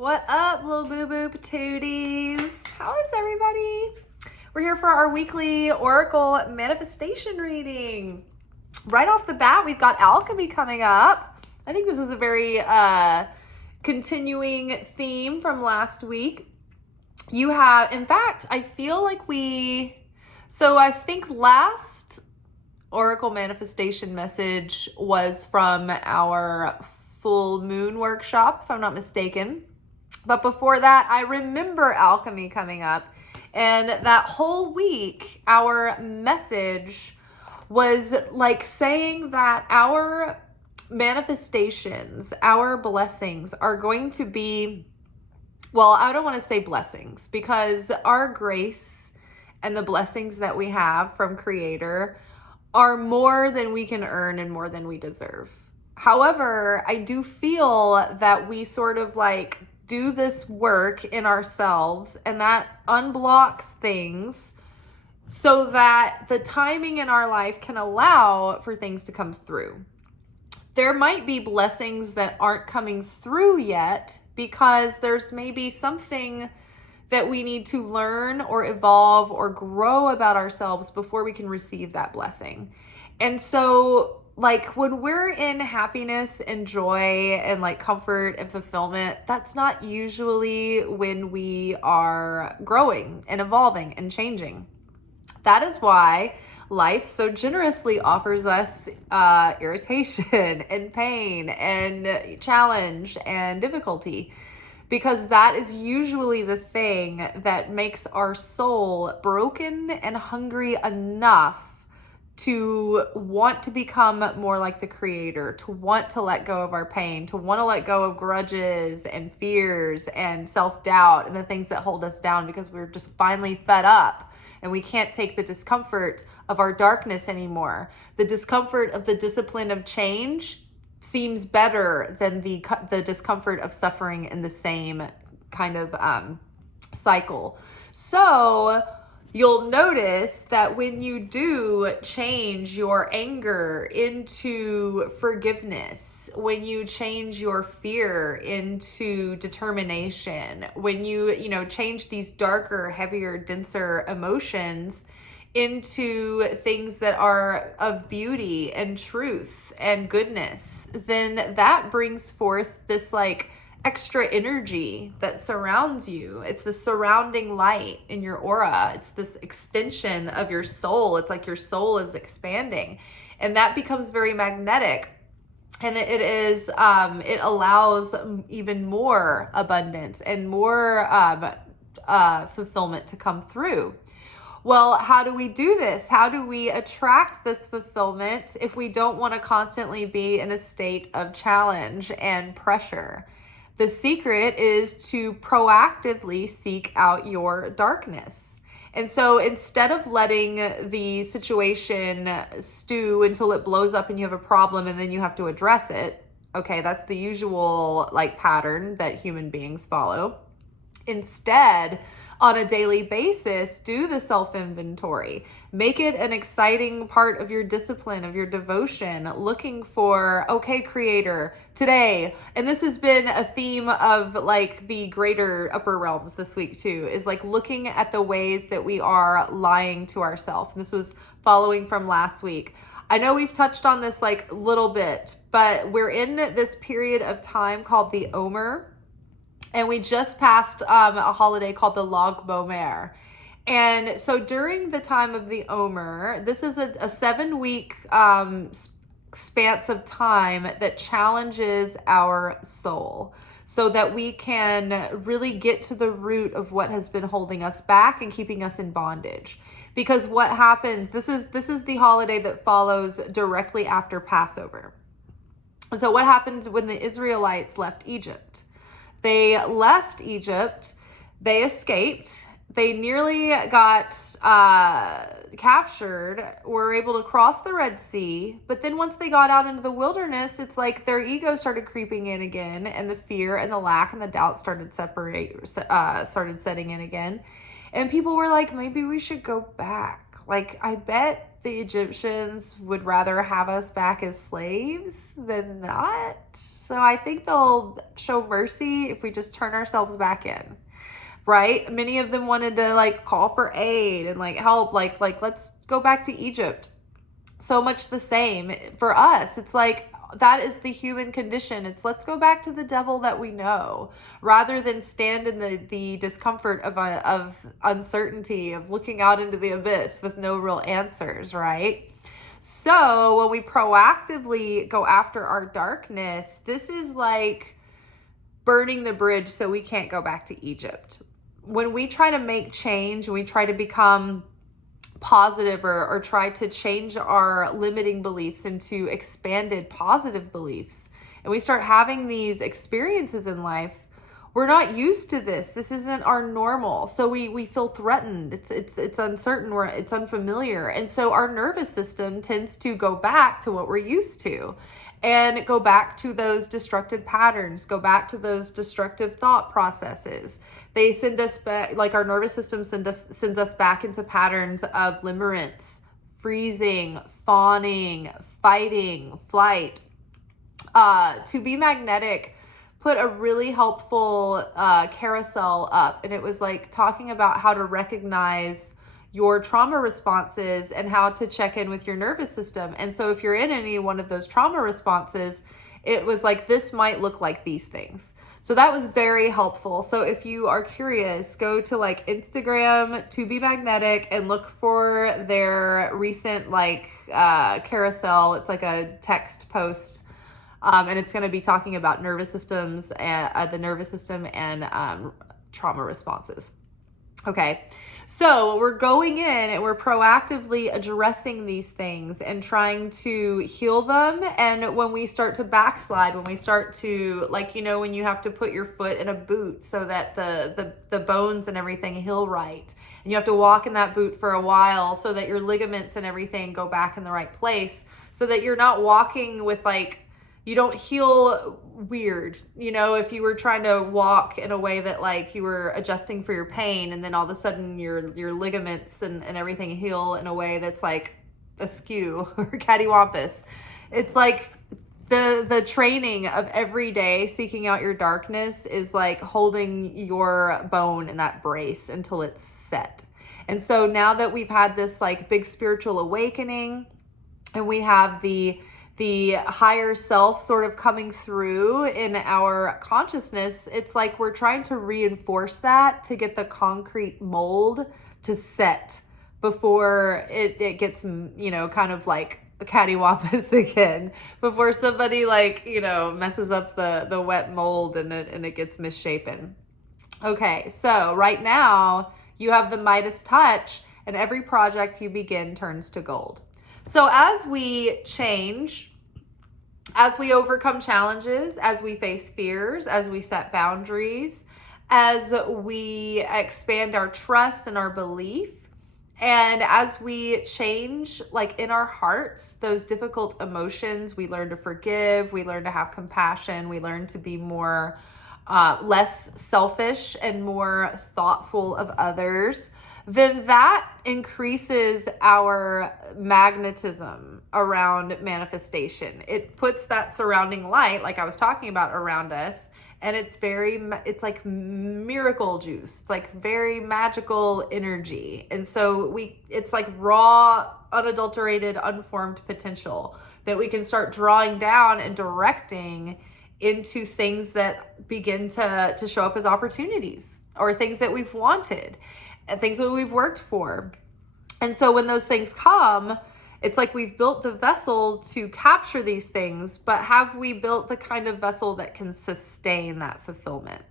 What up, little boo-boo patooties? How is everybody? We're here for our weekly Oracle manifestation reading. Right off the bat, we've got alchemy coming up. I think this is a very continuing theme from last week. You have, in fact, I feel like I think last Oracle manifestation message was from our full moon workshop, if I'm not mistaken. But before that, I remember alchemy coming up. And that whole week, our message was like saying that our manifestations, our blessings are going to be, well, I don't want to say blessings, because our grace and the blessings that we have from Creator are more than we can earn and more than we deserve. However, I do feel that we sort of like do this work in ourselves, and that unblocks things so that the timing in our life can allow for things to come through. There might be blessings that aren't coming through yet because there's maybe something that we need to learn or evolve or grow about ourselves before we can receive that blessing. And so like when we're in happiness and joy and like comfort and fulfillment, that's not usually when we are growing and evolving and changing. That is why life so generously offers us irritation and pain and challenge and difficulty, because that is usually the thing that makes our soul broken and hungry enough to want to become more like the Creator, to want to let go of our pain, to want to let go of grudges and fears and self-doubt and the things that hold us down, because we're just finally fed up and we can't take the discomfort of our darkness anymore. The discomfort of the discipline of change seems better than the discomfort of suffering in the same kind of cycle. So you'll notice that when you do change your anger into forgiveness, when you change your fear into determination, when you change these darker, heavier, denser emotions into things that are of beauty and truth and goodness, then that brings forth this like extra energy that surrounds you. It's the surrounding light in your aura. It's this extension of your soul. It's like your soul is expanding, and that becomes very magnetic. And it allows even more abundance and more fulfillment to come through. Well, how do we do this? How do we attract this fulfillment if we don't want to constantly be in a state of challenge and pressure? The secret is to proactively seek out your darkness. And so instead of letting the situation stew until it blows up and you have a problem and then you have to address it, okay, that's the usual like pattern that human beings follow. Instead, on a daily basis, do the self-inventory. Make it an exciting part of your discipline, of your devotion, looking for, okay, Creator, today, and this has been a theme of like the greater upper realms this week too, is like looking at the ways that we are lying to ourselves. And this was following from last week. I know we've touched on this like a little bit, but we're in this period of time called the Omer. And we just passed a holiday called the Lag Bomer. And so during the time of the Omer, this is a 7-week spans of time that challenges our soul so that we can really get to the root of what has been holding us back and keeping us in bondage. Because what happens, this is the holiday that follows directly after Passover. So what happens when the Israelites left Egypt? They left Egypt, they escaped, they nearly got captured, were able to cross the Red Sea, but then once they got out into the wilderness, it's like their ego started creeping in again, and the fear and the lack and the doubt started setting in again. And people were like, maybe we should go back. Like, I bet the Egyptians would rather have us back as slaves than not. So I think they'll show mercy if we just turn ourselves back in, right? Many of them wanted to like call for aid and like help, like let's go back to Egypt. So much the same for us. It's like, that is the human condition. It's let's go back to the devil that we know, rather than stand in the discomfort of uncertainty, of looking out into the abyss with no real answers, right? So when we proactively go after our darkness, this is like burning the bridge so we can't go back to Egypt. When we try to make change, we try to become positive or try to change our limiting beliefs into expanded positive beliefs, and we start having these experiences in life, we're not used to this. This isn't our normal. So we feel threatened. It's uncertain, it's unfamiliar. And so our nervous system tends to go back to what we're used to and go back to those destructive patterns, go back to those destructive thought processes. They send us back, like our nervous system sends us back into patterns of limerence, freezing, fawning, fighting, flight. To Be Magnetic put a really helpful carousel up, and it was like talking about how to recognize your trauma responses and how to check in with your nervous system. And so if you're in any one of those trauma responses, it was like, this might look like these things. So that was very helpful. So if you are curious, go to like Instagram, To Be Magnetic, and look for their recent like carousel. It's like a text post. And it's going to be talking about nervous systems and the nervous system and trauma responses. Okay. So we're going in and we're proactively addressing these things and trying to heal them. And when we start to backslide, when we start to, like, you know, when you have to put your foot in a boot so that the bones and everything heal right, and you have to walk in that boot for a while so that your ligaments and everything go back in the right place, so that you're not walking with like, you don't heal weird. You know, if you were trying to walk in a way that like you were adjusting for your pain, and then all of a sudden your ligaments and everything heal in a way that's like askew or cattywampus. It's like the training of every day seeking out your darkness is like holding your bone in that brace until it's set. And so now that we've had this like big spiritual awakening, and we have the higher self sort of coming through in our consciousness, it's like we're trying to reinforce that to get the concrete mold to set before it gets, you know, kind of like a cattywampus again, before somebody like, you know, messes up the wet mold and it gets misshapen. Okay, so right now you have the Midas touch, and every project you begin turns to gold. So as we change, as we overcome challenges, as we face fears, as we set boundaries, as we expand our trust and our belief, and as we change, like in our hearts, those difficult emotions, we learn to forgive, we learn to have compassion, we learn to be more, less selfish and more thoughtful of others, then that increases our magnetism around manifestation. It puts that surrounding light, like I was talking about, around us, and it's like miracle juice. It's like very magical energy. And so it's like raw, unadulterated, unformed potential that we can start drawing down and directing into things that begin to show up as opportunities, or things that we've wanted and things that we've worked for. And so when those things come, it's like we've built the vessel to capture these things, but have we built the kind of vessel that can sustain that fulfillment?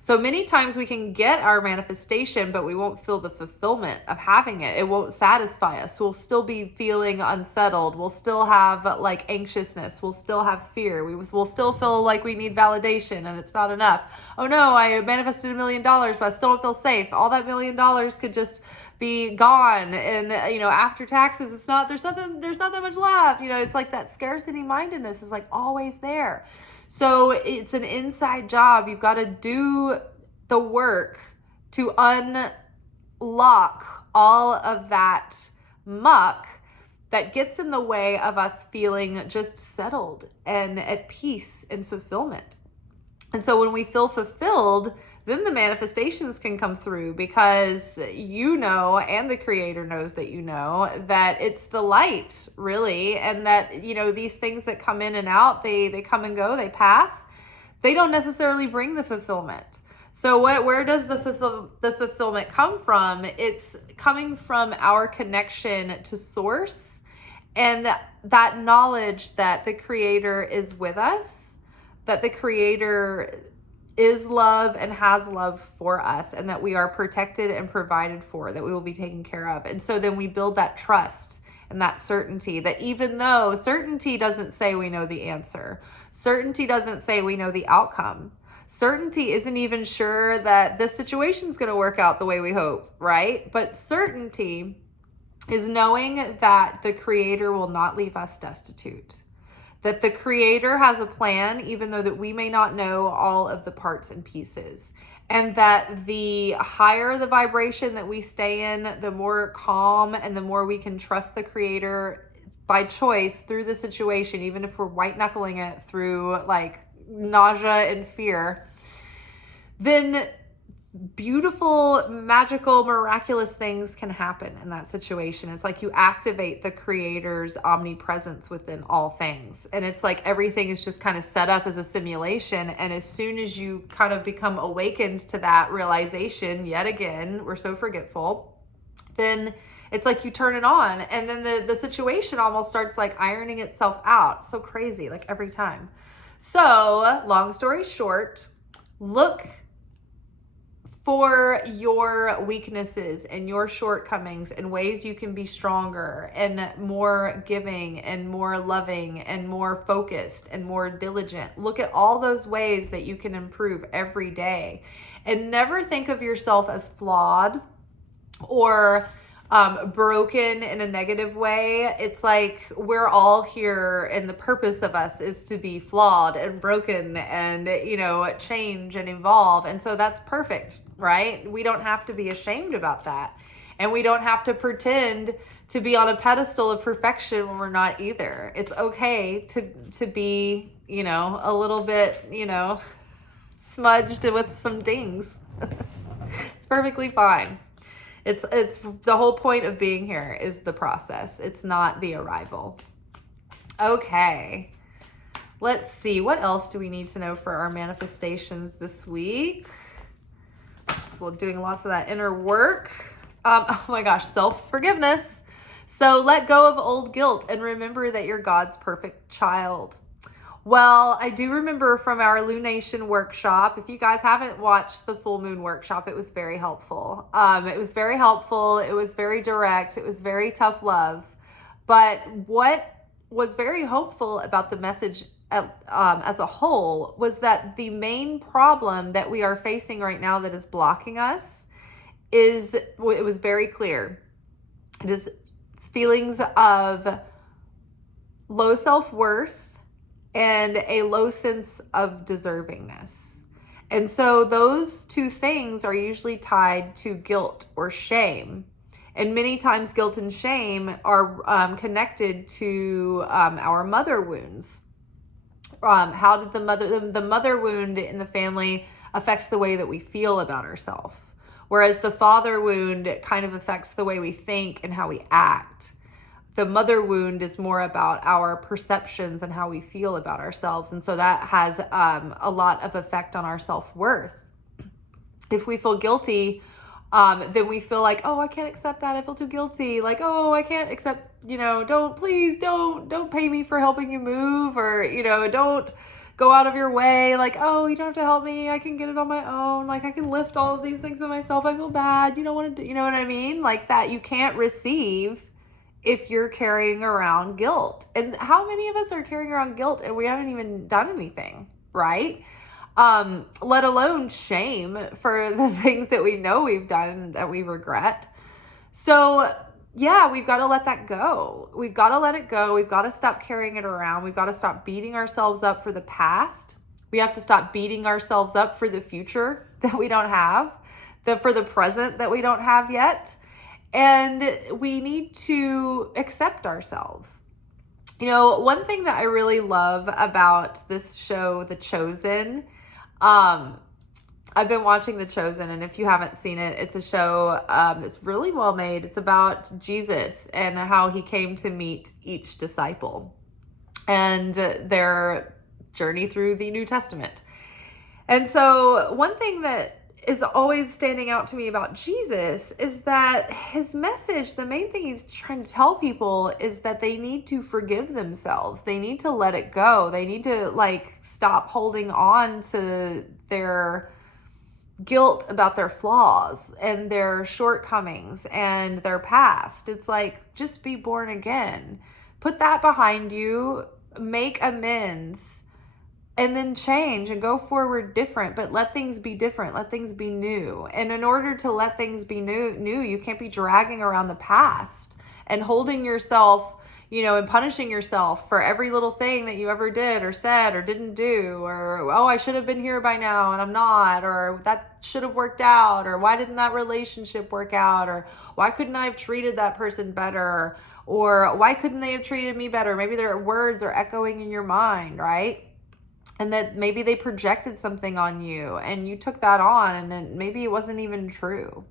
So many times we can get our manifestation, but we won't feel the fulfillment of having it. It won't satisfy us. We'll still be feeling unsettled. We'll still have like anxiousness. We'll still have fear. We'll still feel like we need validation and it's not enough. Oh no, I manifested $1 million, but I still don't feel safe. All that $1 million could just be gone. And, you know, after taxes, there's not that much left. You know, it's like that scarcity mindedness is like always there. So it's an inside job. You've got to do the work to unlock all of that muck that gets in the way of us feeling just settled and at peace and fulfillment. And so when we feel fulfilled, then the manifestations can come through, because you know, and the creator knows that you know, that it's the light, really. And that, you know, these things that come in and out, they come and go, they pass. They don't necessarily bring the fulfillment. So where does the fulfillment come from? It's coming from our connection to source, and that knowledge that the creator is with us, that the creator is love and has love for us, and that we are protected and provided for, that we will be taken care of. And so then we build that trust and that certainty, that even though certainty doesn't say we know the answer, certainty doesn't say we know the outcome, certainty isn't even sure that this situation is going to work out the way we hope, right? But certainty is knowing that the creator will not leave us destitute, that the creator has a plan, even though that we may not know all of the parts and pieces. And that the higher the vibration that we stay in, the more calm and the more we can trust the creator by choice through the situation, even if we're white knuckling it through like nausea and fear, then beautiful, magical, miraculous things can happen in that situation. It's like you activate the creator's omnipresence within all things. And it's like everything is just kind of set up as a simulation. And as soon as you kind of become awakened to that realization, yet again, we're so forgetful, then it's like you turn it on, and then the situation almost starts like ironing itself out. So crazy, like every time. So long story short, look for your weaknesses and your shortcomings and ways you can be stronger and more giving and more loving and more focused and more diligent. Look at all those ways that you can improve every day, and never think of yourself as flawed or broken in a negative way. It's like we're all here, and the purpose of us is to be flawed and broken and, you know, change and evolve. And so that's perfect, right? We don't have to be ashamed about that. And we don't have to pretend to be on a pedestal of perfection when we're not either. It's okay to be, you know, a little bit, you know, smudged with some dings. It's perfectly fine. It's the whole point of being here is the process. It's not the arrival. Okay. Let's see. What else do we need to know for our manifestations this week? Just doing lots of that inner work. Oh my gosh, self-forgiveness. So let go of old guilt and remember that you're God's perfect child. Well, I do remember from our Lunation workshop, if you guys haven't watched the full moon workshop, it was very helpful. It was very helpful. It was very direct. It was very tough love. But what was very hopeful about the message as a whole was that the main problem that we are facing right now that is blocking us it was very clear. It is feelings of low self-worth and a low sense of deservingness. And so those two things are usually tied to guilt or shame. And many times guilt and shame are connected to our mother wounds. How did the mother wound in the family affects the way that we feel about ourselves, whereas the father wound kind of affects the way we think and how we act. The mother wound is more about our perceptions and how we feel about ourselves. And so that has a lot of effect on our self-worth. If we feel guilty, then we feel like, oh, I can't accept that. I feel too guilty. Like, oh, I can't accept, you know, don't pay me for helping you move, or, you know, don't go out of your way. Like, oh, you don't have to help me. I can get it on my own. Like, I can lift all of these things by myself. I feel bad. You don't want to do, you know what I mean? Like that you can't receive if you're carrying around guilt. And how many of us are carrying around guilt and we haven't even done anything, right? Let alone shame for the things that we know we've done that we regret. So yeah, we've got to let that go. We've got to let it go. We've got to stop carrying it around. We've got to stop beating ourselves up for the past. We have to stop beating ourselves up for the future that we don't have, for the present that we don't have yet. And we need to accept ourselves. One thing that I really love about this show, The Chosen, I've been watching The Chosen, and if you haven't seen it, it's a show that's really well made. It's about Jesus and how he came to meet each disciple and their journey through the New Testament. And so one thing that is always standing out to me about Jesus is that his message, the main thing he's trying to tell people is that they need to forgive themselves. They need to let it go. They need to stop holding on to their guilt about their flaws and their shortcomings and their past. It's just be born again. Put that behind you, make amends, and then change and go forward different, but let things be different. Let things be new. And in order to let things be new, you can't be dragging around the past and holding yourself, and punishing yourself for every little thing that you ever did or said or didn't do, or, oh, I should have been here by now and I'm not, or that should have worked out, or why didn't that relationship work out, or why couldn't I have treated that person better, or why couldn't they have treated me better? Maybe their words are echoing in your mind, right? And that maybe they projected something on you and you took that on, and then maybe it wasn't even true.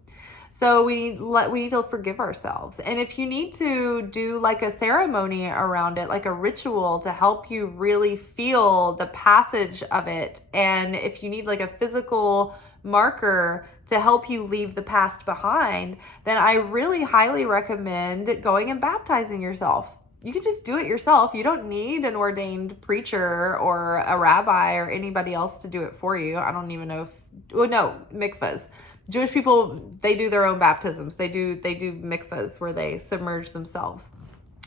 So we need to forgive ourselves. And if you need to do a ceremony around it, like a ritual to help you really feel the passage of it, and if you need a physical marker to help you leave the past behind, then I really highly recommend going and baptizing yourself. You can just do it yourself. You don't need an ordained preacher or a rabbi or anybody else to do it for you. I don't even know mikvahs. Jewish people, they do their own baptisms. They do mikvahs where they submerge themselves.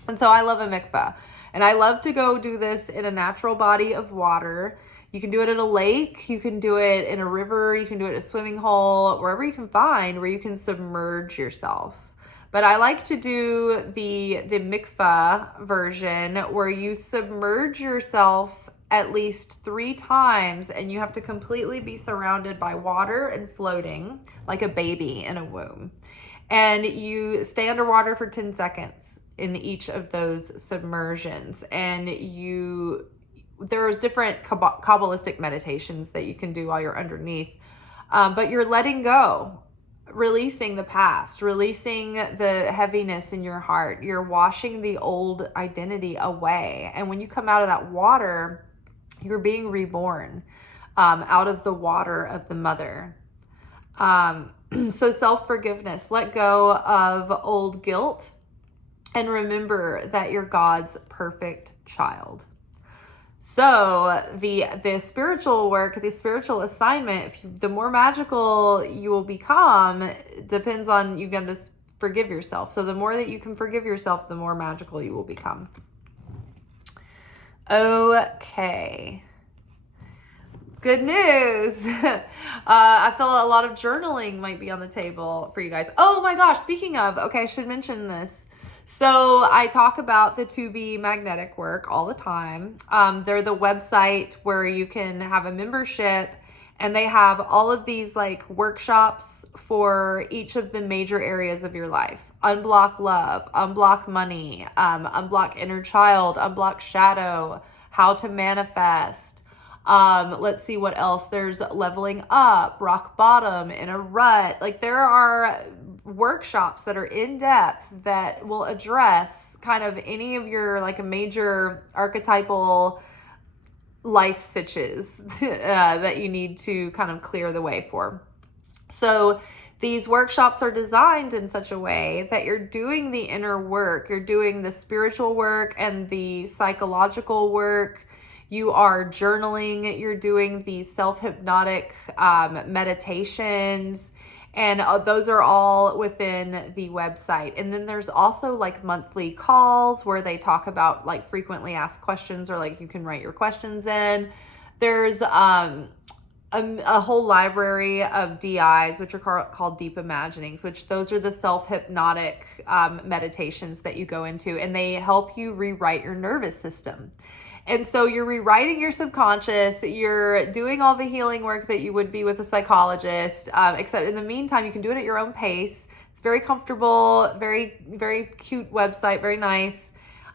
And so I love a mikvah. And I love to go do this in a natural body of water. You can do it at a lake. You can do it in a river. You can do it at a swimming hole, wherever you can find where you can submerge yourself. But I like to do the mikvah version where you submerge yourself at least 3 times, and you have to completely be surrounded by water and floating like a baby in a womb. And you stay underwater for 10 seconds in each of those submersions. And there's different Kabbalistic meditations that you can do while you're underneath. But you're letting go. Releasing the past, releasing the heaviness in your heart. You're washing the old identity away. And when you come out of that water, you're being reborn out of the water of the mother. So self-forgiveness, let go of old guilt, and remember that you're God's perfect child. So the spiritual work, the spiritual assignment, the more magical you will become, depends on you can just forgive yourself. So the more that you can forgive yourself, the more magical you will become. Okay. Good news. I feel a lot of journaling might be on the table for you guys. Oh my gosh, speaking of, okay, I should mention this. So I talk about the 2B magnetic work all the time. They're the website where you can have a membership, and they have all of these workshops for each of the major areas of your life. Unblock love, unblock money, unblock inner child, unblock shadow, how to manifest. Let's see what else. There's leveling up, rock bottom, in a rut. There are workshops that are in depth that will address kind of any of your major archetypal life stitches that you need to kind of clear the way for. So these workshops are designed in such a way that you're doing the inner work, you're doing the spiritual work and the psychological work. You are journaling, you're doing these self-hypnotic meditations, and those are all within the website. And then there's also monthly calls where they talk about frequently asked questions, or you can write your questions in. There's a whole library of DIs, which are called deep imaginings, which those are the self-hypnotic meditations that you go into, and they help you rewrite your nervous system. And so you're rewriting your subconscious, you're doing all the healing work that you would be with a psychologist, except in the meantime, you can do it at your own pace. It's very comfortable, very, very cute website, very nice.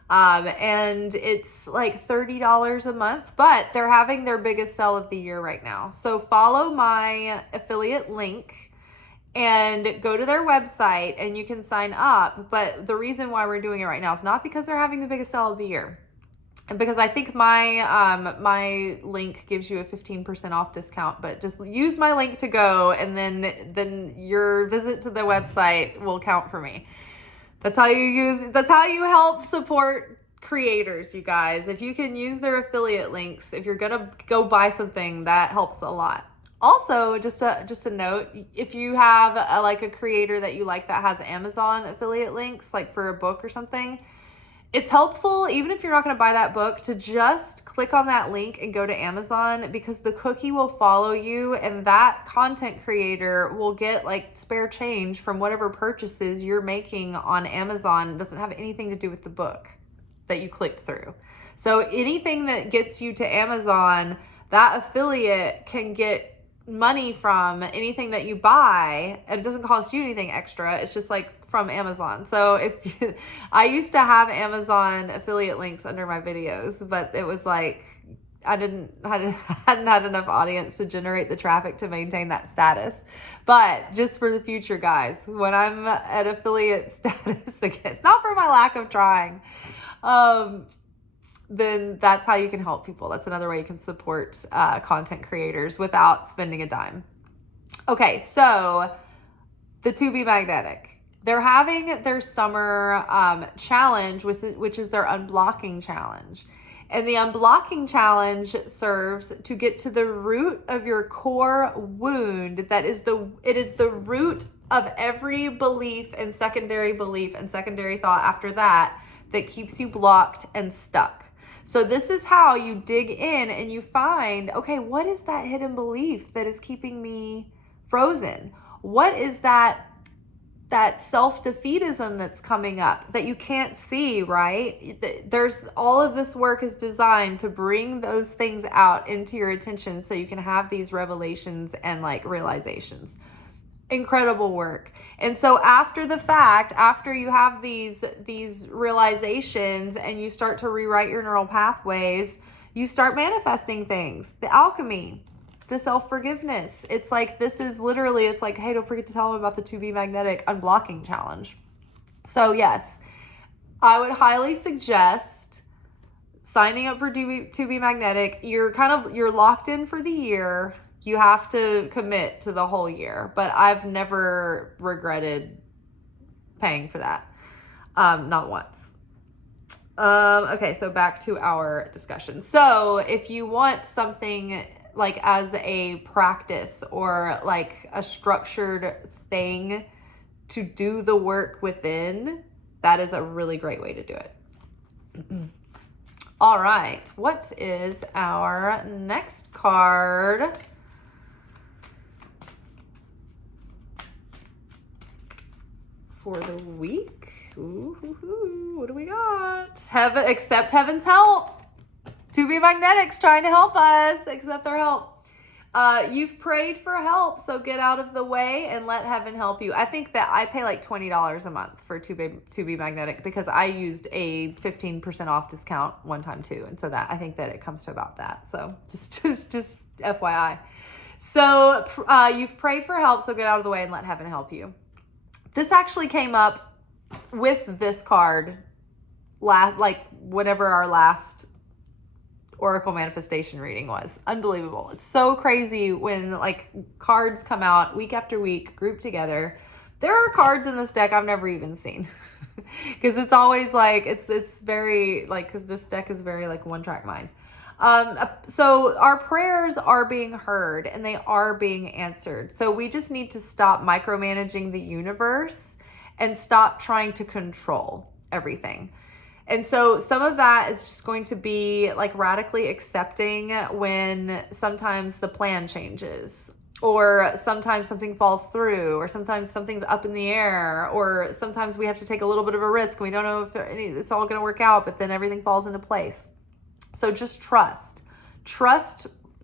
And it's like $30 a month, but they're having their biggest sale of the year right now. So follow my affiliate link and go to their website and you can sign up. But the reason why we're doing it right now is not because they're having the biggest sale of the year, because I think my link gives you a 15% off discount, but just use my link to go, and then your visit to the website will count for me. That's how you help support creators, you guys. If you can use their affiliate links, if you're gonna go buy something, that helps a lot. Also, just a note, if you have a creator that you like that has Amazon affiliate links, like for a book or something, it's helpful, even if you're not going to buy that book, to just click on that link and go to Amazon, because the cookie will follow you and that content creator will get like spare change from whatever purchases you're making on Amazon. It doesn't have anything to do with the book that you clicked through. So anything that gets you to Amazon, that affiliate can get money from anything that you buy. It doesn't cost you anything extra. It's just like from Amazon. So I used to have Amazon affiliate links under my videos, but it was like I hadn't had enough audience to generate the traffic to maintain that status. But just for the future, guys, when I'm at affiliate status again, it's not for my lack of trying. Then that's how you can help people. That's another way you can support content creators without spending a dime. Okay, so the To Be Magnetic. They're having their summer challenge, which is their unblocking challenge. And the unblocking challenge serves to get to the root of your core wound. It is the root of every belief and secondary thought after that keeps you blocked and stuck. So this is how you dig in and you find, okay, what is that hidden belief that is keeping me frozen? What is that self-defeatism that's coming up that you can't see, right? There's all of this work is designed to bring those things out into your attention so you can have these revelations and like realizations. Incredible work. And so after the fact, after you have these realizations and you start to rewrite your neural pathways, you start manifesting things. The alchemy, the self-forgiveness. It's like, it's like, hey, don't forget to tell them about the To Be Magnetic unblocking challenge. So yes, I would highly suggest signing up for To Be Magnetic. You're locked in for the year. You have to commit to the whole year, but I've never regretted paying for that. Not once. Okay, so back to our discussion. So if you want something like as a practice or like a structured thing to do the work within, that is a really great way to do it. All right, what is our next card? For the week. Ooh, what do we got? Accept heaven's help. To Be Magnetics trying to help us. Accept their help. You've prayed for help, so get out of the way and let heaven help you. I think that I pay like $20 a month for To Be Magnetic because I used a 15% off discount one time too, and so that I think that it comes to about that. So just FYI. So you've prayed for help, so get out of the way and let heaven help you. This actually came up with this card, whenever our last Oracle manifestation reading was. Unbelievable. It's so crazy when like cards come out week after week, grouped together. There are cards in this deck I've never even seen because it's always like, it's very like, this deck is very like one track mind. So our prayers are being heard and they are being answered. So we just need to stop micromanaging the universe and stop trying to control everything. And so some of that is just going to be like radically accepting when sometimes the plan changes, or sometimes something falls through, or sometimes something's up in the air, or sometimes we have to take a little bit of a risk. We don't know if it's all going to work out, but then everything falls into place. So just trust,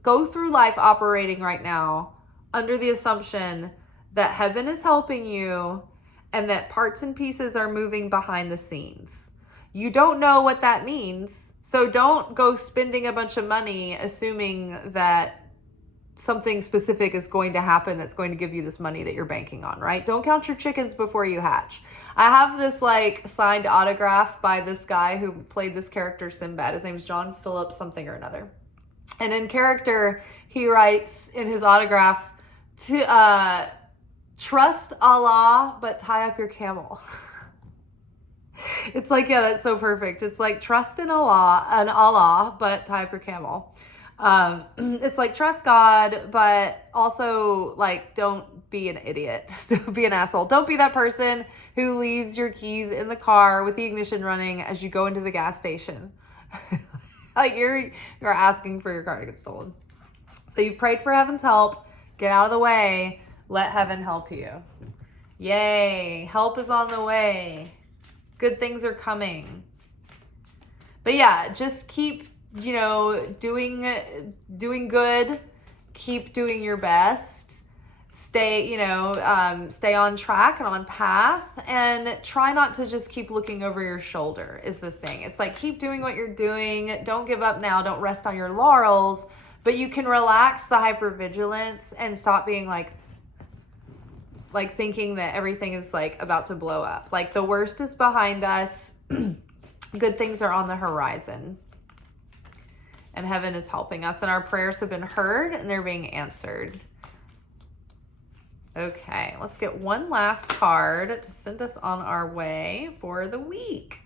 go through life operating right now under the assumption that heaven is helping you and that parts and pieces are moving behind the scenes. You don't know what that means, so don't go spending a bunch of money assuming that something specific is going to happen that's going to give you this money that you're banking on, right? Don't count your chickens before you hatch. I have this like signed autograph by this guy who played this character Sinbad. His name's John Philip something or another. And in character, he writes in his autograph to trust Allah, but tie up your camel. It's like, yeah, that's so perfect. It's like trust in Allah, but tie up your camel. It's like trust God, but also like don't be an idiot. Don't be an asshole. Don't be that person who leaves your keys in the car with the ignition running as you go into the gas station. Like you're asking for your car to get stolen. So you've prayed for heaven's help. Get out of the way. Let heaven help you. Yay. Help is on the way. Good things are coming. But yeah, just keep, doing good. Keep doing your best. Stay on track and on path, and try not to just keep looking over your shoulder is the thing. It's like, keep doing what you're doing. Don't give up now. Don't rest on your laurels, but you can relax the hypervigilance and stop being like thinking that everything is like about to blow up. Like the worst is behind us. Good things are on the horizon. And heaven is helping us, and our prayers have been heard and they're being answered. Okay, let's get one last card to send us on our way for the week.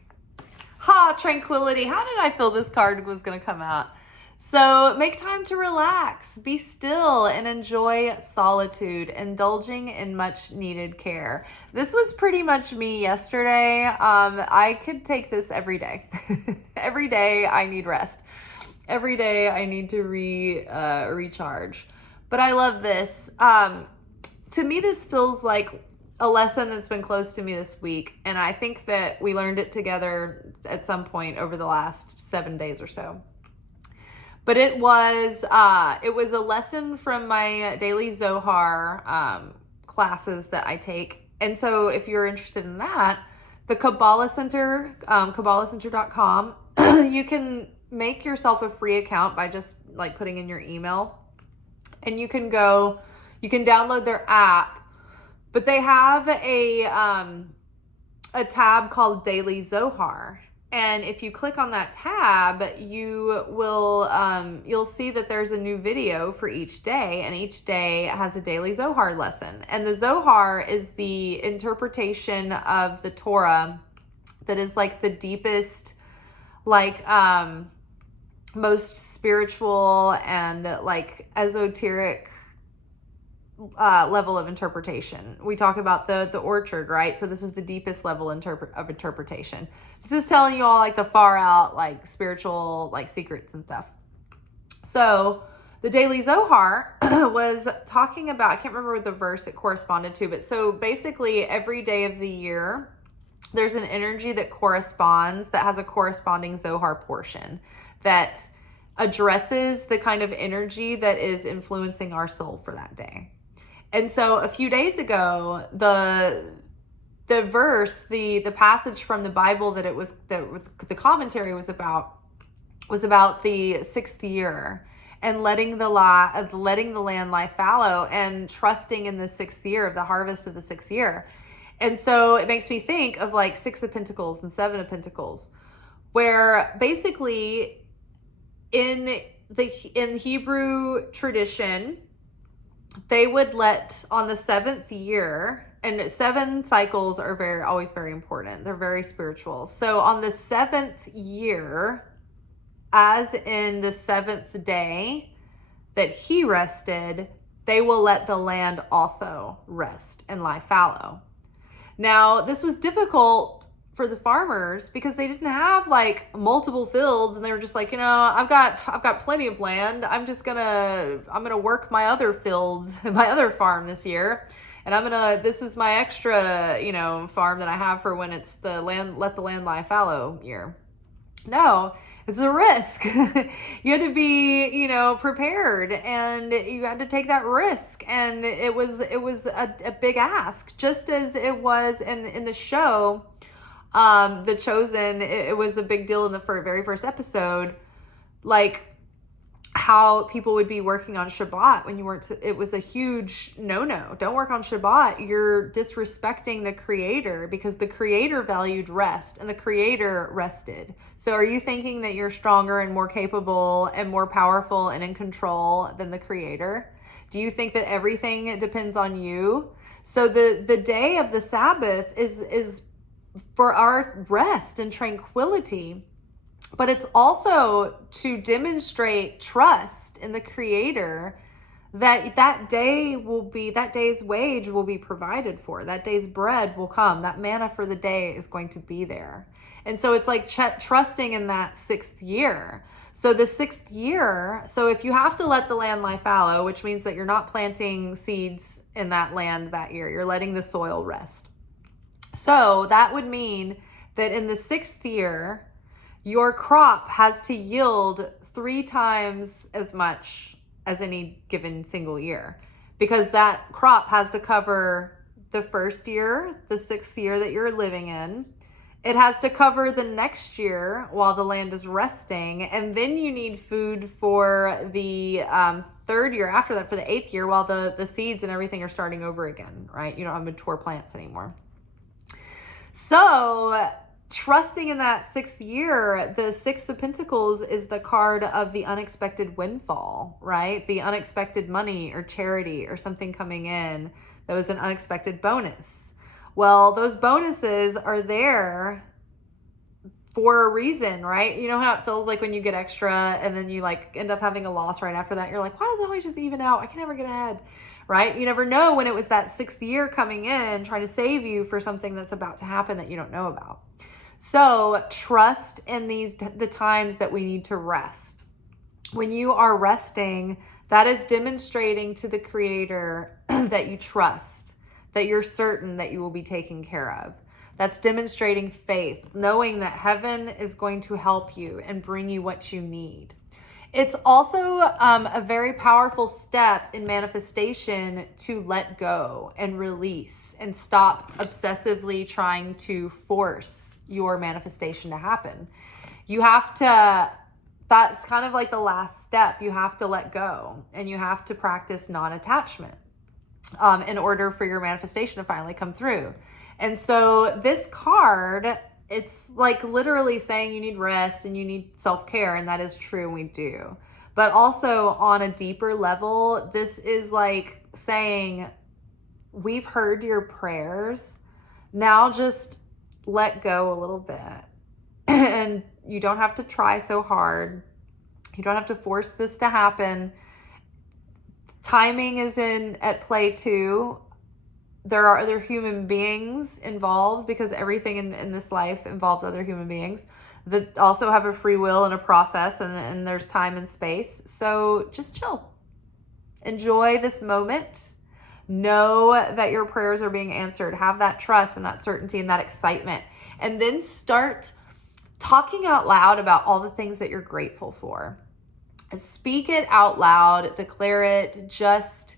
Tranquility. How did I feel this card was going to come out? So make time to relax, be still, and enjoy solitude, indulging in much needed care. This was pretty much me yesterday. I could take this every day. Every day I need rest. Every day I need to recharge. But I love this. To me, this feels like a lesson that's been close to me this week. And I think that we learned it together at some point over the last 7 days or so. But it was a lesson from my daily Zohar classes that I take. And so if you're interested in that, the Kabbalah Center, KabbalahCenter.com, you can make yourself a free account by just like putting in your email. And you can download their app, but they have a tab called Daily Zohar. And if you click on that tab, you'll see that there's a new video for each day, and each day has a daily Zohar lesson. And the Zohar is the interpretation of the Torah that is like the deepest, like most spiritual and like esoteric level of interpretation. We talk about the orchard, right? So this is the deepest level of interpretation. This is telling you all like the far out, like spiritual, like secrets and stuff. So the Daily Zohar was talking about, I can't remember what the verse it corresponded to, but so basically every day of the year, there's an energy that has a corresponding Zohar portion that addresses the kind of energy that is influencing our soul for that day. And so a few days ago, the verse, the passage from the Bible that the commentary was about the sixth year and letting the land lie fallow and trusting in the sixth year of the harvest of the sixth year. And so it makes me think of like Six of Pentacles and Seven of Pentacles, where basically in Hebrew tradition, they would let on the seventh year, and 7 cycles are always very important. They're very spiritual. So on the 7th year, as in the 7th day that he rested, they will let the land also rest and lie fallow. Now, this was difficult for the farmers because they didn't have like multiple fields, and they were just like, I've got plenty of land. I'm gonna work my other fields, my other farm this year, and this is my extra, farm that I have for when it's the land, let the land lie fallow year. No, It's a risk. You had to be, prepared, and you had to take that risk. And it was a big ask, just as it was in the show, The Chosen. It was a big deal in the very first episode, like how people would be working on Shabbat when you weren't. It was a huge no. Don't work on Shabbat. You're disrespecting the Creator, because the Creator valued rest and the Creator rested. So are you thinking that you're stronger and more capable and more powerful and in control than the Creator? Do you think that everything depends on you? So the day of the Sabbath is for our rest and tranquility. But it's also to demonstrate trust in the Creator, that day's wage will be provided for. That day's bread will come. That manna for the day is going to be there. And so it's like trusting in that sixth year. So the sixth year, so if you have to let the land lie fallow, which means that you're not planting seeds in that land that year, you're letting the soil rest. So that would mean that in the sixth year, your crop has to yield 3 times as much as any given single year, because that crop has to cover the first year, the sixth year that you're living in. It has to cover the next year while the land is resting. And then you need food for the third year after that, for the 8th year, while the seeds and everything are starting over again, right? You don't have mature plants anymore. So trusting in that 6th year, the 6 of Pentacles is the card of the unexpected windfall, right? The unexpected money or charity or something coming in that was an unexpected bonus. Well, those bonuses are there for a reason, right? You know how it feels like when you get extra and then you like end up having a loss right after that. You're like, why does it always just even out? I can never get ahead, right? You never know when it was that 6th year coming in trying to save you for something that's about to happen that you don't know about. So trust in the times that we need to rest. When you are resting, that is demonstrating to the Creator that you trust, that you're certain that you will be taken care of. That's demonstrating faith, knowing that heaven is going to help you and bring you what you need. It's also a very powerful step in manifestation to let go and release and stop obsessively trying to force your manifestation to happen. You have to, that's kind of like the last step. You have to let go and you have to practice non-attachment in order for your manifestation to finally come through. And so this card, it's like literally saying you need rest and you need self-care, and that is true, and we do. But also on a deeper level, this is like saying, we've heard your prayers. Now just let go a little bit. And you don't have to try so hard. You don't have to force this to happen. Timing is at play too. There are other human beings involved, because everything in this life involves other human beings that also have a free will and a process, and there's time and space. So just chill. Enjoy this moment. Know that your prayers are being answered. Have that trust and that certainty and that excitement. And then start talking out loud about all the things that you're grateful for. Speak it out loud. Declare it. Just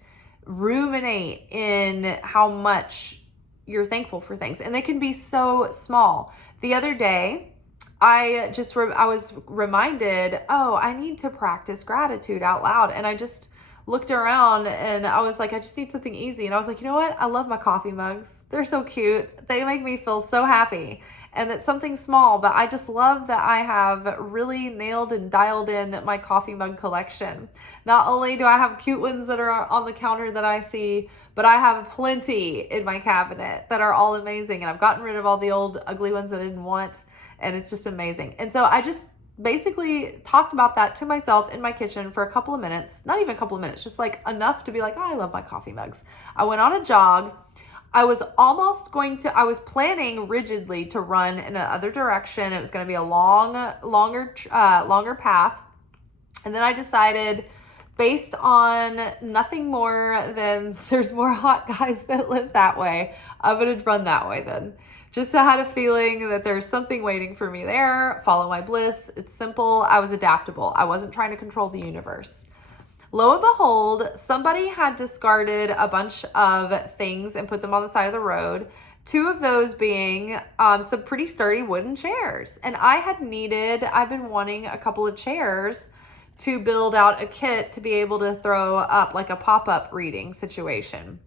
ruminate in how much you're thankful for things. And they can be so small. The other day, I was reminded, I need to practice gratitude out loud. And I just looked around and I was like, I just need something easy. And I was like, you know what? I love my coffee mugs. They're so cute. They make me feel so happy. And it's something small, but I just love that I have really nailed and dialed in my coffee mug collection. Not only do I have cute ones that are on the counter that I see, but I have plenty in my cabinet that are all amazing. And I've gotten rid of all the old ugly ones that I didn't want. And it's just amazing. And so I just basically talked about that to myself in my kitchen for a couple of minutes. Not even a couple of minutes, just like enough to be like, I love my coffee mugs. I went on a jog. I was planning rigidly to run in another direction. It was going to be a longer path. And then I decided, based on nothing more than there's more hot guys that live that way, I'm going to run that way then. Just had a feeling that there's something waiting for me there. Follow my bliss. It's simple. I was adaptable. I wasn't trying to control the universe. Lo and behold, somebody had discarded a bunch of things and put them on the side of the road. Two of those being some pretty sturdy wooden chairs. And I've been wanting a couple of chairs to build out a kit to be able to throw up like a pop-up reading situation.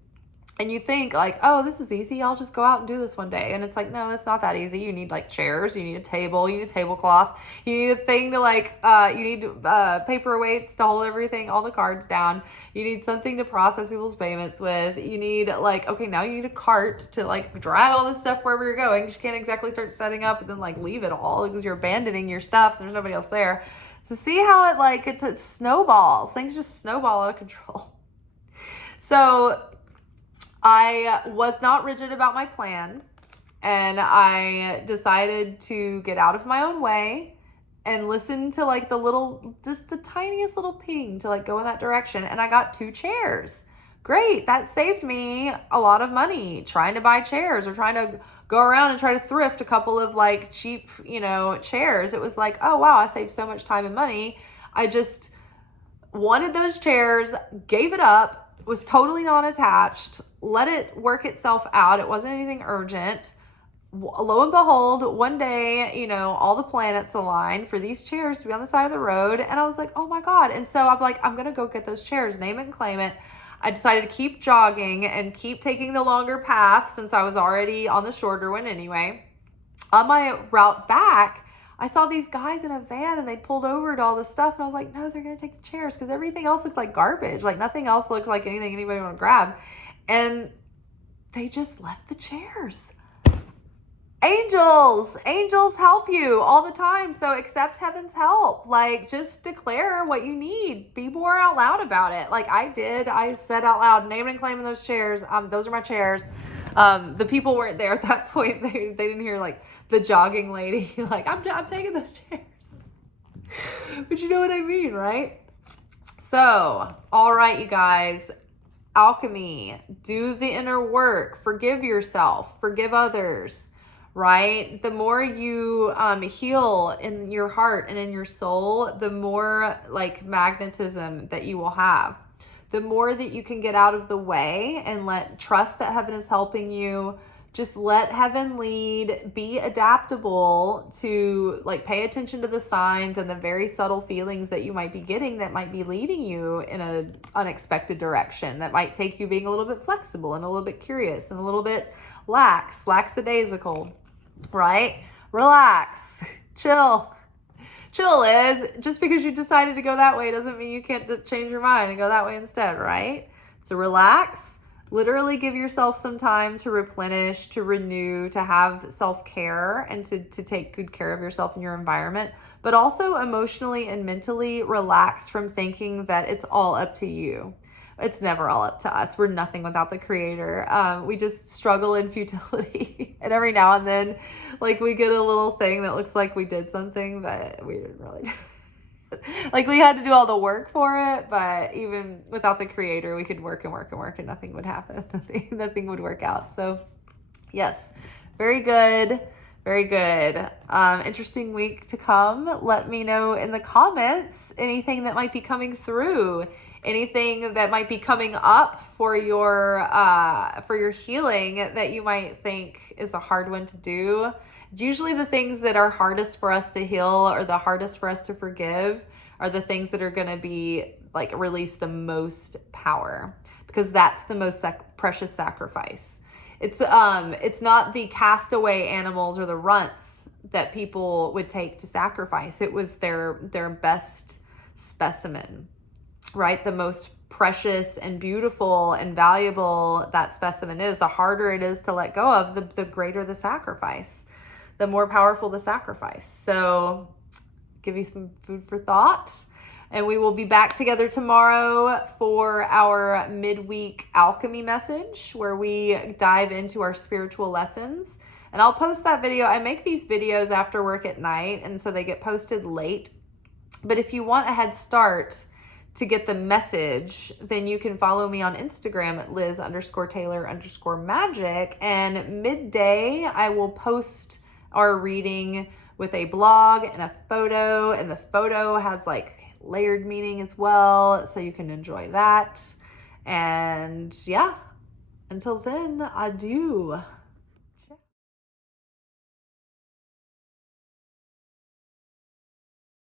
And you think like, oh, this is easy. I'll just go out and do this one day. And it's like, no, it's not that easy. You need like chairs. You need a table. You need a tablecloth. You need a thing to like, you need paperweights to hold everything, all the cards down. You need something to process people's payments with. You need like, okay, now you need a cart to like drag all this stuff wherever you're going. You can't exactly start setting up and then like leave it all because you're abandoning your stuff. And there's nobody else there. So see how it snowballs. Things just snowball out of control. So I was not rigid about my plan, and I decided to get out of my own way and listen to like the tiniest little ping to like go in that direction. And I got 2 chairs. Great. That saved me a lot of money trying to buy chairs or trying to go around and try to thrift a couple of like cheap, chairs. It was like, oh wow, I saved so much time and money. I just wanted those chairs, gave it up, was totally non-attached, let it work itself out. It wasn't anything urgent. Lo and behold, one day, all the planets aligned for these chairs to be on the side of the road. And I was like, oh my God. And so I'm like, I'm going to go get those chairs, name it and claim it. I decided to keep jogging and keep taking the longer path since I was already on the shorter one anyway. On my route back, I saw these guys in a van and they pulled over to all this stuff. And I was like, no, they're going to take the chairs because everything else looks like garbage. Like nothing else looked like anything anybody want to grab. And they just left the chairs. Angels help you all the time. So accept heaven's help. Like just declare what you need. Be more out loud about it. Like I did. I said out loud, naming and claiming those chairs. Those are my chairs. The people weren't there at that point. They didn't hear like the jogging lady like I'm taking those chairs. But you know what I mean, right? So, all right, you guys, alchemy, do the inner work, forgive yourself, forgive others, right? The more you heal in your heart and in your soul, the more like magnetism that you will have. The more that you can get out of the way and trust that heaven is helping you. Just let heaven lead, be adaptable to like pay attention to the signs and the very subtle feelings that you might be getting that might be leading you in an unexpected direction, that might take you being a little bit flexible and a little bit curious and a little bit lackadaisical, right? Relax, chill. Chill is just because you decided to go that way doesn't mean you can't change your mind and go that way instead, right? So relax. Literally give yourself some time to replenish, to renew, to have self-care and to take good care of yourself and your environment, but also emotionally and mentally relax from thinking that it's all up to you. It's never all up to us. We're nothing without the creator. We just struggle in futility. And every now and then, like we get a little thing that looks like we did something that we didn't really do. Like we had to do all the work for it, but even without the creator, we could work and nothing would happen. Nothing would work out. So yes, very good. Very good. Interesting week to come. Let me know in the comments anything that might be coming through, anything that might be coming up for your healing that you might think is a hard one to do. Usually the things that are hardest for us to heal or the hardest for us to forgive are the things that are going to be like release the most power, because that's the most precious sacrifice. It's not the castaway animals or the runts that people would take to sacrifice. It was their best specimen, right? The most precious and beautiful and valuable that specimen is, the harder it is to let go of, the greater the sacrifice, the more powerful the sacrifice. So give you some food for thought. And we will be back together tomorrow for our midweek alchemy message, where we dive into our spiritual lessons. And I'll post that video. I make these videos after work at night, and so they get posted late. But if you want a head start to get the message, then you can follow me on Instagram at Liz_Taylor_Magick. And midday, I will post our reading with a blog and a photo. And the photo has like layered meaning as well, so you can enjoy that. And yeah, until then, adieu.